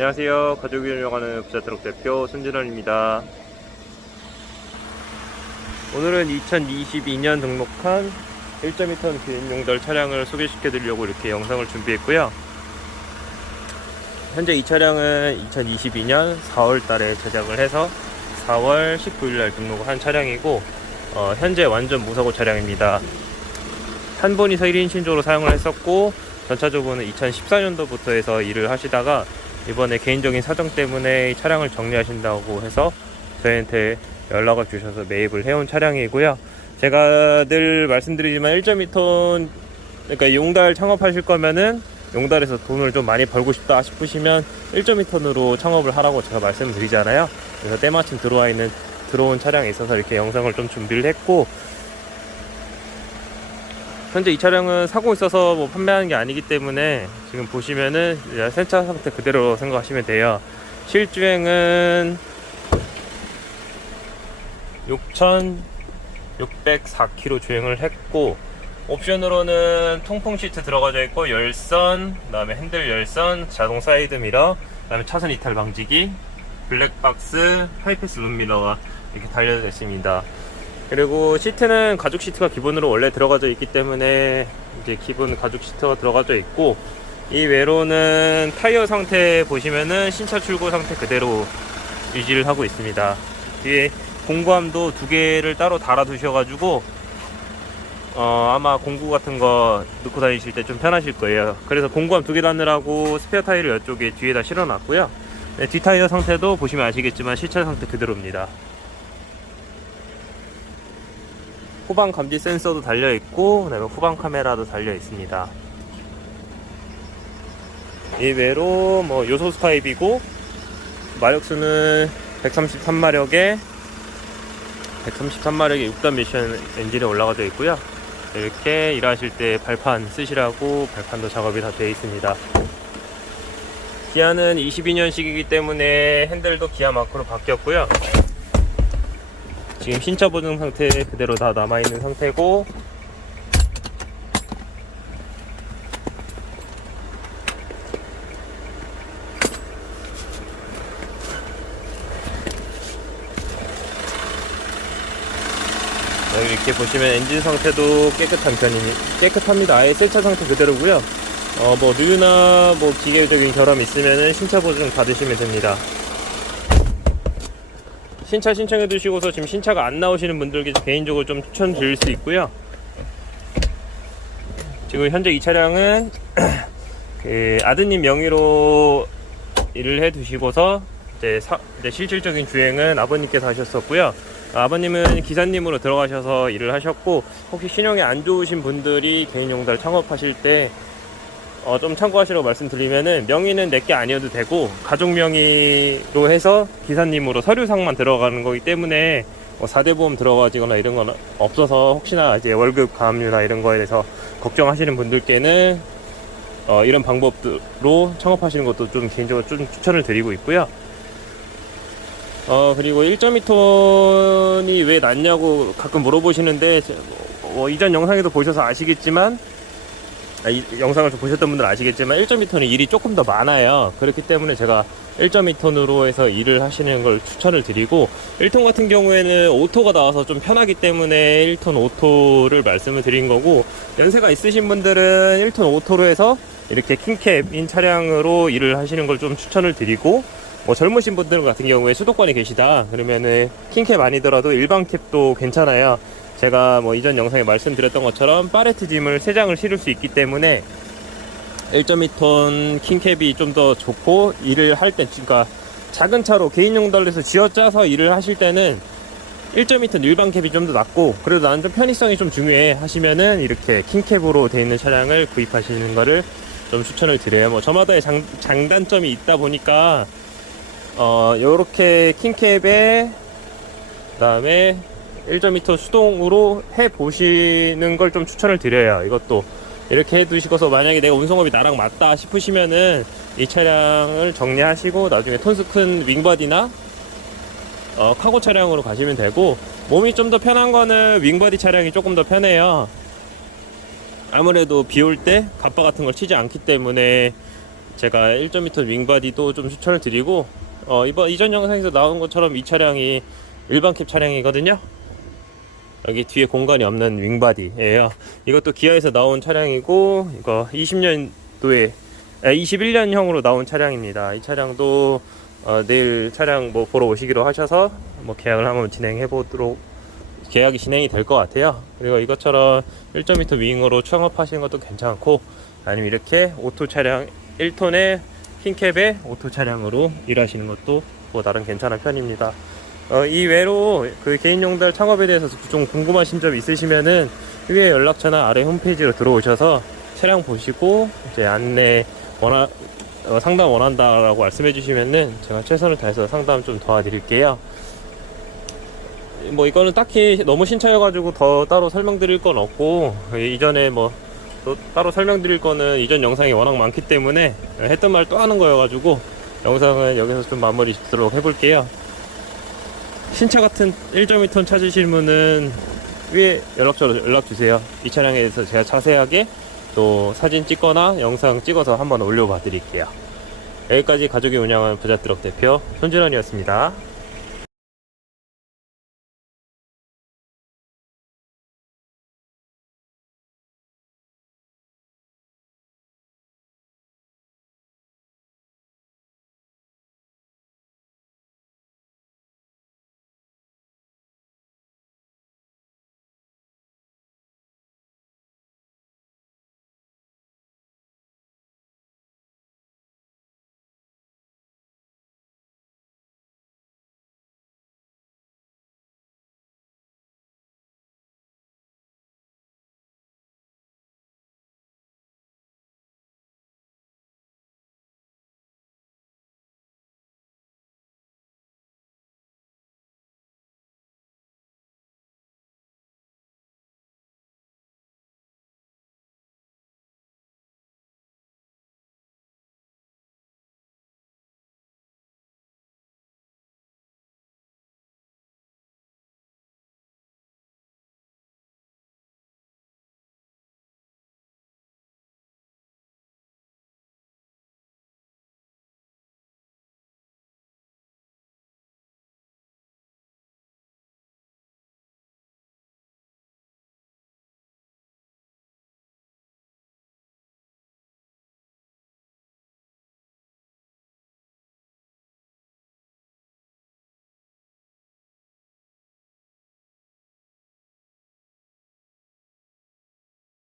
안녕하세요. 가족이 운영하는 부자트럭 대표 손진원입니다. 오늘은 2022년 등록한 1.2톤 기인용달 차량을 소개시켜 드리려고 이렇게 영상을 준비했고요. 현재 이 차량은 2022년 4월 달에 제작을 해서 4월 19일 날 등록을 한 차량이고 어, 현재 완전 무사고 차량입니다. 한 분이서 1인 신조로 사용을 했었고 전차주분은 2014년도부터 해서 일을 하시다가 이번에 개인적인 사정 때문에 이 차량을 정리하신다고 해서 저희한테 연락을 주셔서 매입을 해온 차량이고요. 제가 늘 말씀드리지만 1.2톤 그러니까 용달 창업하실 거면은 용달에서 돈을 좀 많이 벌고 싶다 싶으시면 1.2톤으로 창업을 하라고 제가 말씀드리잖아요. 그래서 때마침 들어와 있는 들어온 차량에 있어서 이렇게 영상을 좀 준비를 했고 현재 이 차량은 사고 있어서 뭐 판매하는 게 아니기 때문에 지금 보시면은 이제 새차 상태 그대로 생각하시면 돼요. 실주행은 6,604km 주행을 했고 옵션으로는 통풍 시트 들어가져 있고 열선, 그다음에 핸들 열선, 자동 사이드 미러, 그다음에 차선 이탈 방지기, 블랙박스, 하이패스 룸미러가 이렇게 달려져 있습니다. 그리고 시트는 가죽 시트가 기본으로 원래 들어가져 있기 때문에 이제 기본 가죽 시트가 들어가져 있고 이 외로는 타이어 상태 보시면은 신차 출고 상태 그대로 유지를 하고 있습니다. 뒤에 공구함도 두 개를 따로 달아 두셔가지고 어 아마 공구 같은 거 넣고 다니실 때 좀 편하실 거예요. 그래서 공구함 두 개 달느라고 스페어 타이를 이쪽에 뒤에다 실어놨고요. 네, 뒷 타이어 상태도 보시면 아시겠지만 실차 상태 그대로입니다. 후방 감지 센서도 달려 있고 그다음에 후방 카메라도 달려 있습니다. 이외로 뭐 요소수 타입이고 마력수는 133마력에 133마력의 6단 미션 엔진에 올라가져 있고요. 이렇게 일하실 때 발판 쓰시라고 발판도 작업이 다 되어 있습니다. 기아는 22년식이기 때문에 핸들도 기아 마크로 바뀌었고요. 지금 신차 보증 상태 그대로 다 남아있는 상태고 여기 이렇게 보시면 엔진 상태도 깨끗한 편이니 깨끗합니다. 아예 새차 상태 그대로고요. 어뭐 누유나 뭐 기계적인 결함 있으면은 신차 보증 받으시면 됩니다. 신차 신청해 두시고서 지금 신차가 안 나오시는 분들께 개인적으로 좀 추천드릴 수 있고요. 지금 현재 이 차량은 그 아드님 명의로 일을 해 두시고서 이제, 사- 이제 실질적인 주행은 아버님께서 하셨었고요. 아버님은 기사님으로 들어가셔서 일을 하셨고 혹시 신용이 안 좋으신 분들이 개인 용달 창업하실 때 어, 좀 참고하시라고 말씀드리면은 명의는 내게 아니어도 되고 가족 명의로 해서 기사님으로 서류상만 들어가는 거기 때문에 뭐 4대 보험 들어가지거나 이런 건 없어서 혹시나 이제 월급 가압류나 이런 거에 대해서 걱정하시는 분들께는 어, 이런 방법으로 창업하시는 것도 좀 개인적으로 좀 추천을 드리고 있고요. 어 그리고 1.2톤이 왜 낫냐고 가끔 물어보시는데 뭐 이전 영상에도 보셔서 아시겠지만 아, 이 영상을 좀 보셨던 분들은 아시겠지만 1.2톤이 일이 조금 더 많아요. 그렇기 때문에 제가 1.2톤으로 해서 일을 하시는 걸 추천을 드리고 1톤 같은 경우에는 오토가 나와서 좀 편하기 때문에 1톤 오토를 말씀을 드린 거고 연세가 있으신 분들은 1톤 오토로 해서 이렇게 킹캡인 차량으로 일을 하시는 걸 좀 추천을 드리고 뭐 젊으신 분들 같은 경우에 수도권에 계시다 그러면은 킹캡 아니더라도 일반 캡도 괜찮아요. 제가 뭐 이전 영상에 말씀드렸던 것처럼 파레트 짐을 3장을 실을 수 있기 때문에 1.2톤 킹캡이 좀 더 좋고 일을 할 때 그러니까 작은 차로 개인용 달에서 쥐어짜서 일을 하실 때는 1.2톤 일반 캡이 좀 더 낫고 그래도 나는 좀 편의성이 좀 중요해 하시면은 이렇게 킹캡으로 되어 있는 차량을 구입하시는 거를 좀 추천을 드려요. 뭐 저마다의 장, 장단점이 있다 보니까 어 요렇게 킹캡에 그 다음에 1.2톤 수동으로 해 보시는 걸 좀 추천을 드려요. 이것도 이렇게 해 두시고서 만약에 내가 운송업이 나랑 맞다 싶으시면은 이 차량을 정리하시고 나중에 톤수 큰 윙바디나 어, 카고 차량으로 가시면 되고 몸이 좀 더 편한 거는 윙바디 차량이 조금 더 편해요. 아무래도 비 올 때 갑바 같은 걸 치지 않기 때문에 제가 1.2톤 윙바디도 좀 추천을 드리고 어, 이번 이전 영상에서 나온 것처럼 이 차량이 일반 캡 차량이거든요. 여기 뒤에 공간이 없는 윙바디예요. 이것도 기아에서 나온 차량이고 이거 20년도에 21년형으로 나온 차량입니다. 이 차량도 어, 내일 차량 뭐 보러 오시기로 하셔서 뭐 계약을 한번 진행해 보도록 계약이 진행이 될 것 같아요. 그리고 이것처럼 1.2톤 윙으로 창업하시는 것도 괜찮고 아니면 이렇게 오토 차량 1톤의 흰캡의 오토 차량으로 일하시는 것도 뭐 나름 괜찮은 편입니다. 어, 이외로 그 개인용달 창업에 대해서 좀 궁금하신 점 있으시면은 위에 연락처나 아래 홈페이지로 들어오셔서 차량 보시고 이제 안내 원하 어, 상담 원한다라고 말씀해 주시면은 제가 최선을 다해서 상담 좀 도와드릴게요. 뭐 이거는 딱히 너무 신차여가지고 더 따로 설명드릴 건 없고 이전에 뭐 또 따로 설명드릴 거는 이전 영상이 워낙 많기 때문에 했던 말 또 하는 거여가지고 영상은 여기서 좀 마무리 짓도록 해볼게요. 신차 같은 1.2톤 찾으실 분은 위에 연락처로 연락 주세요. 이 차량에 대해서 제가 자세하게 또 사진 찍거나 영상 찍어서 한번 올려봐 드릴게요. 여기까지 가족이 운영하는 부자트럭 대표 손진원이었습니다.